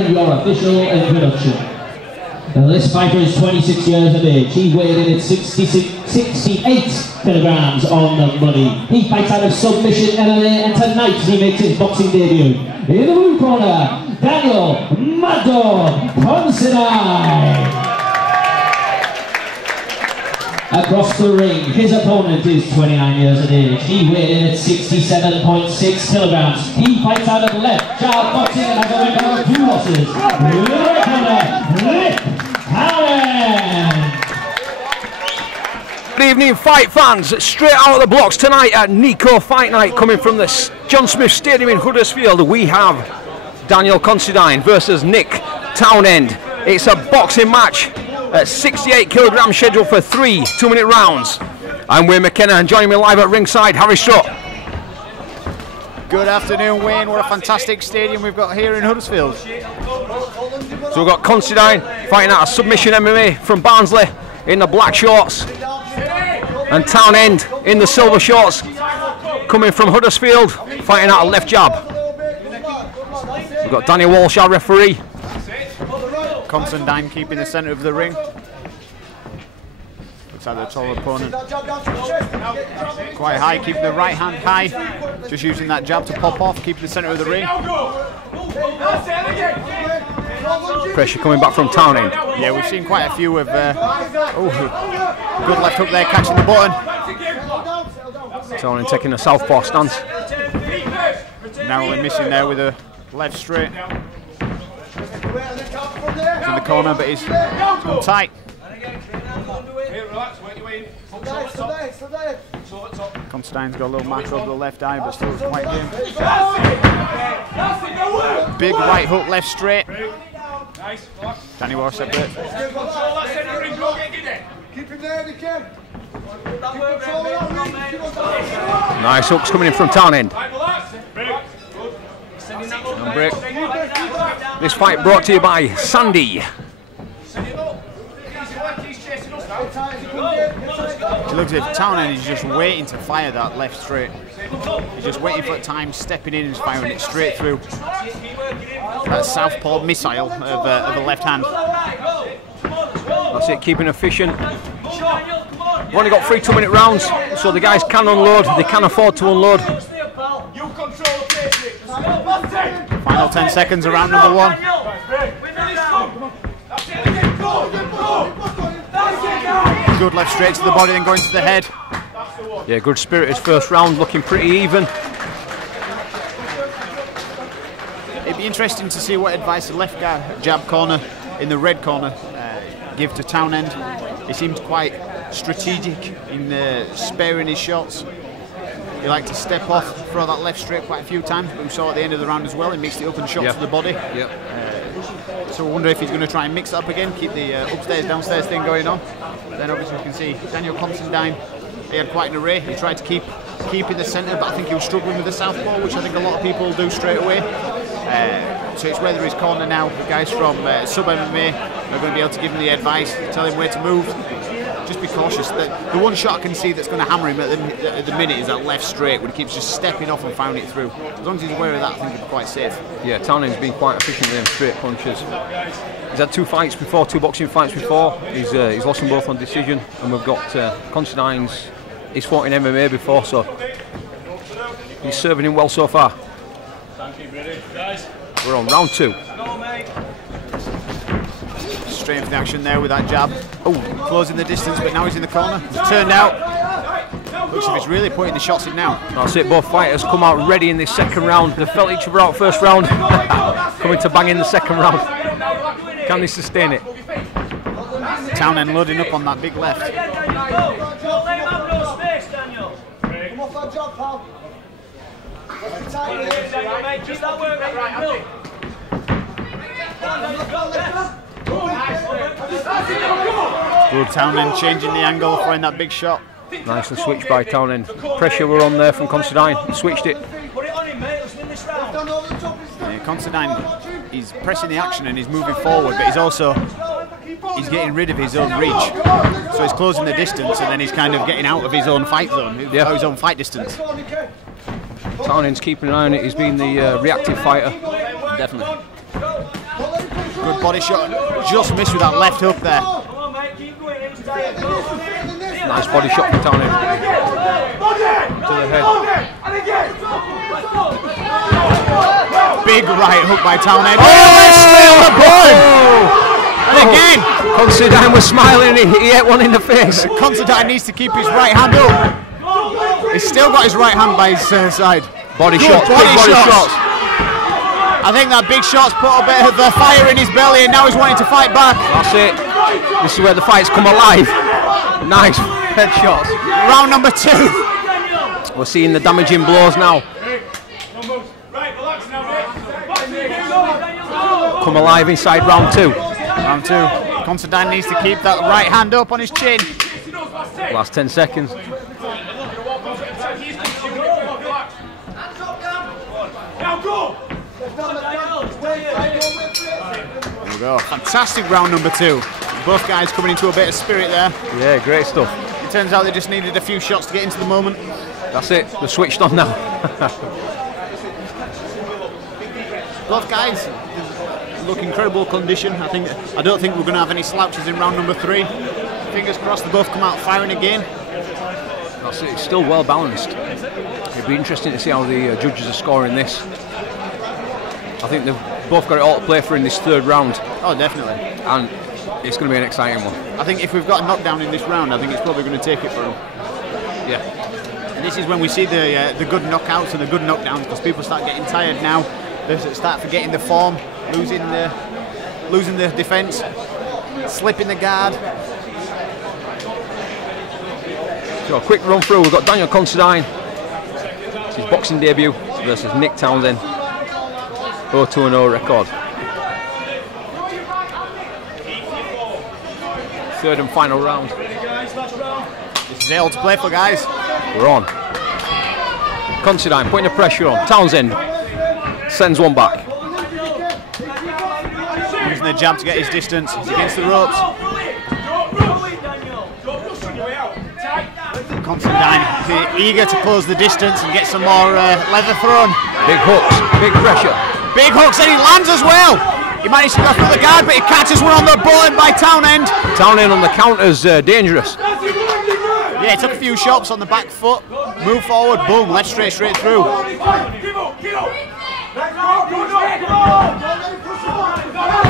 and your official introduction. Now, this fighter is 26 years of age. He weighed in at 68 kilograms on the money. He fights out of submission MMA, and tonight he makes his boxing debut. In the blue corner, Daniel Considine. Across the ring, his opponent is 29 years of age. He weighed in at 67.6 kilograms. He fights out of left jab boxing and has a record of 2 losses. In the right corner, Nik Townend. Good evening, fight fans. Straight out of the blocks tonight at Nico Fight Night, coming from the John Smith Stadium in Huddersfield. We have Daniel Considine versus Nik Townend. It's a boxing match at 68 kilograms, scheduled for 3 2-minute rounds. I'm Wayne McKenna, and joining me live at ringside, Harry Strutt. Good afternoon, Wayne. What a fantastic stadium we've got here in Huddersfield. So we've got Considine fighting out of submission MMA from Barnsley in the black shorts, and Townend in the silver shorts, coming from Huddersfield, fighting out of left jab. We've got Danny Walsh, our referee. Considine keeping the centre of the ring. Looks like the taller opponent. Quite high, keeping the right hand high. Just using that jab to pop off, keeping the centre of the ring. Pressure coming back from Townend. Yeah, we've seen quite a few of... good left hook there, catching the button. Townend taking a southpaw stance. Narrowly missing there with a left straight. He's in the corner, but he's tight. Considine's got a little mark over the left eye, but still quite game. Big right hook, left straight. Danny Walsh separate. Nice hooks coming in from Townend. And break. This fight brought to you by Sandy. It looks as if Townend is just waiting to fire that left straight. He's just waiting for time, stepping in and firing it straight through. That southpaw missile of a left hand. That's it, keeping efficient. We've only got 3 2-minute rounds, so the guys can unload, they can afford to unload. Final 10 seconds of round number 1. Good left straight to the body, then going to the head. Yeah, good spirited first round, looking pretty even. It'd be interesting to see what advice the left guard jab corner in the red corner give to Townend. He seemed quite strategic in sparing his shots. He liked to step off, throw that left straight quite a few times, but we saw at the end of the round as well, he mixed it up and shot to the body. So I wonder if he's going to try and mix it up again, keep the upstairs, downstairs thing going on. But then obviously you can see Daniel Considine, he had quite an array. He tried to keep in the centre, but I think he was struggling with the southpaw, which I think a lot of people do straight away. So it's whether his corner now, the guys from sub-MMA are going to be able to give him the advice, tell him where to move. Just be cautious. The one shot I can see that's going to hammer him at the minute is that left straight, when he keeps just stepping off and firing it through. As long as he's aware of that, I think he'll be quite safe. Yeah, Townend's been quite efficient with them straight punches. He's had 2 fights before, 2 boxing fights before. He's lost them both on decision, and we've got Considine's. He's fought in MMA before, so he's serving him well so far. We're on round 2. Straight into the action there with that jab. Oh, closing the distance, but now he's in the corner. He's turned out. Looks like he's really putting the shots in now. That's it, both fighters come out ready in this second round. They felt each other out first round. Coming to bang in the second round. Can they sustain it? Townend loading up on that big left. Good, Townend changing the angle, throwing that big shot. Nicely switched by Townend. Pressure were on there from Considine. He switched it. Yeah, Considine, he's pressing the action and he's moving forward, but he's getting rid of his own reach. So he's closing the distance, and then he's kind of getting out of his own fight zone, his own fight distance. Townend's keeping an eye on it. He's been the reactive fighter. Definitely. Good body shot. Just missed with that left hook there. Nice body shot from Townend. To the head. Big right hook by Townend. Oh, straight on the board! And again, Considine was smiling and he hit one in the face. Considine needs to keep his right hand up. He's still got his right hand by his side. Body shots, big body shots. I think that big shot's put a bit of fire in his belly and now he's wanting to fight back. That's it. This is where the fights come alive. Nice head shots. Round number 2. We're seeing the damaging blows now. Come alive inside round 2. Round 2. Considine needs to keep that right hand up on his chin. Last 10 seconds. There we go. Fantastic round number 2. Both guys coming into a bit of spirit there. Yeah, great stuff. It turns out they just needed a few shots to get into the moment. That's it. They're switched on now. Both guys look incredible condition. I don't think we're going to have any slouches in round number 3. Fingers crossed they both come out firing again. That's it. It's still well balanced. It'd be interesting to see how the judges are scoring this. I think they've both got it all to play for in this 3rd round. Oh, definitely. And it's going to be an exciting one. I think if we've got a knockdown in this round, I think it's probably going to take it for them. Yeah. And this is when we see the good knockouts and the good knockdowns, because people start getting tired now. They start forgetting the form, losing the defence, slipping the guard. So a quick run through. We've got Daniel Considine. It's his boxing debut versus Nik Townend. 0-2-0 record. 3rd and final round. This is it all to play for, guys. We're on. Considine putting the pressure on. Townend sends one back. Using the jab to get his distance. He's against the ropes. Considine eager to close the distance and get some more leather thrown. Big hooks, big pressure. Big hooks, and he lands as well. He managed to go through the guard, but he catches one on the button by Townend. Townend on the counter's dangerous. Yeah, he took a few shots on the back foot. Move forward, boom, left straight through.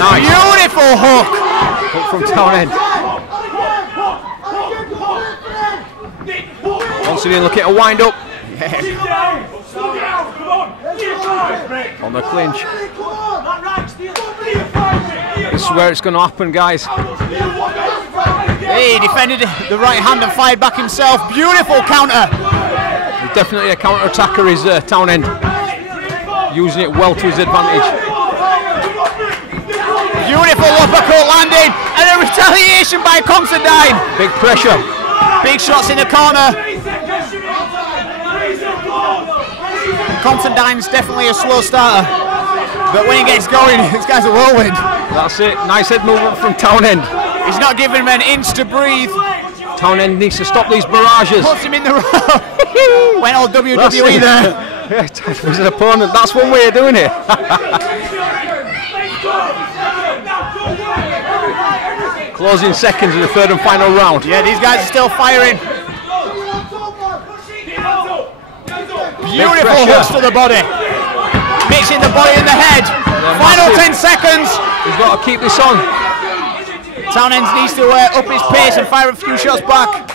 Nice. Beautiful hook. Hook from Townend. Considine looking at a wind up. Yeah. On the clinch. This is where it's going to happen, guys. He defended the right hand and fired back himself. Beautiful counter. He's definitely a counter attacker, is Townend. Using it well to his advantage. Beautiful uppercut landing and a retaliation by Considine. Big pressure. Big shots in the corner. Considine's definitely a slow starter, but when he gets going, this guy's a whirlwind. That's it. Nice head movement from Townend. He's not giving him an inch to breathe. Townend needs to stop these barrages. Puts him in the row. Went all WWE there. Yeah, was an opponent. That's one way of doing it. Closing seconds of the 3rd and final round. Yeah, these guys are still firing. Beautiful hooks to the body. Mixing the body and the head. Final 10 seconds. He's got to keep this on. Townend needs to up his pace and fire a few shots back.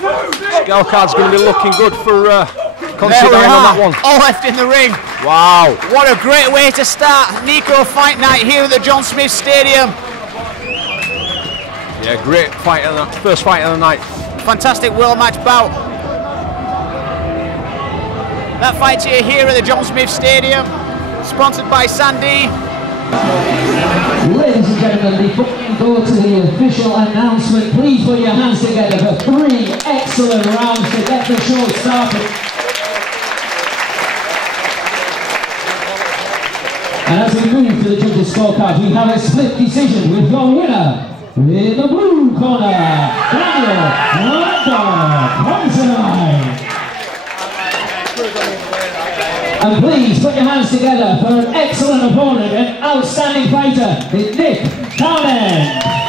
Skull card's going to be looking good for Considine on that one. All left in the ring. Wow. What a great way to start Nico Fight Night here at the John Smith Stadium. Yeah, great fight, first fight of the night. Fantastic world match bout. That fight's here at the John Smith Stadium, sponsored by Sandy. Ladies and gentlemen, before we go to the official announcement, please put your hands together for 3 excellent rounds to get the show started. And as we move to the judges' scorecard, we have a split decision with your winner, in the blue corner, Daniel Considine. And please put your hands together for an excellent opponent and outstanding fighter, Nik Townend.